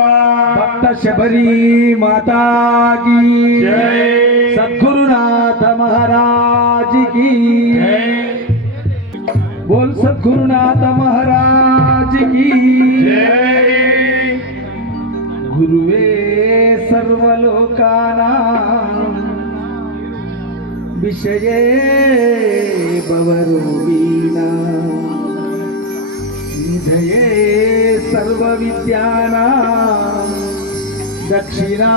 भक्त शबरी माता की। सदगुरुनाथ महाराज की। बोल सदगुरुनाथ महाराज की। गुरुवे सर्वलोकाना विषये बवरोना जये सर्वविद्यानां दक्षिणामूर्ति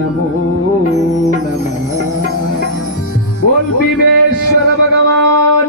नमो नमः बोल विवेश्वर भगवान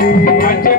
Thank you.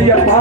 ஐயப்பா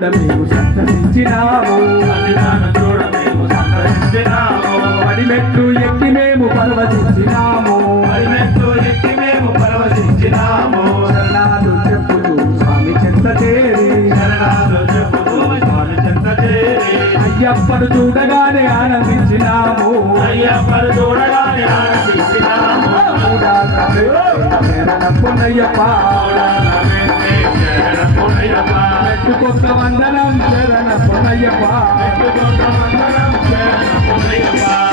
చూడ మేము సంతరించినాము సన్నిధానం చూడ మేము సంతరించినాము పడిమెట్లు ఎక్కి మేము పరవశించినాము పడినెత్తు ఎక్కి మేము పరవశించినాము శరణాలు చెప్పుతూ స్వామి చెంత చేరి శరణాలు చెప్పుతూ స్వామి చెంత చేరి అయ్యప్పను చూడగానే ఆనందించినాము అయ్యప్పను చూడగానే ఆనందించినాము చూడాలనే శరణ పొన్నయ్యప్ప. మెట్టుకొక్క వందనం శరణ పొన్నయ్యప్ప మెట్టుకొక్క వందనం శరణ పొన్నయ్యప్ప.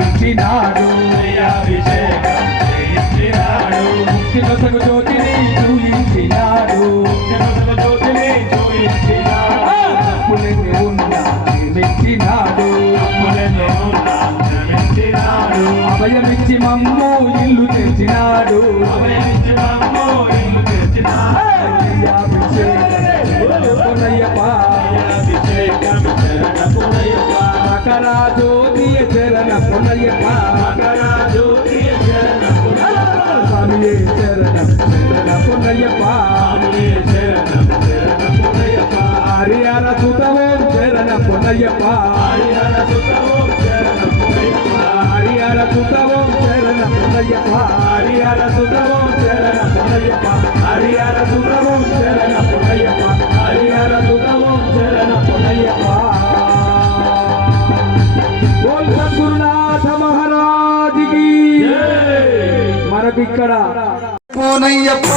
ఇచ్చినాడు పొన్నయ్యప్ప మకర జ్యోతి శరణ పొన్నయ్యప్ప. స్వామియే శరణం శరణ పొన్నయ్యప్ప స్వామియే శరణం శరణ పొన్నయ్యప్ప. హరిహర సుతవం శరణ పొన్నయ్యప్ప. ఇక్కడ. పూనయ్యప్ప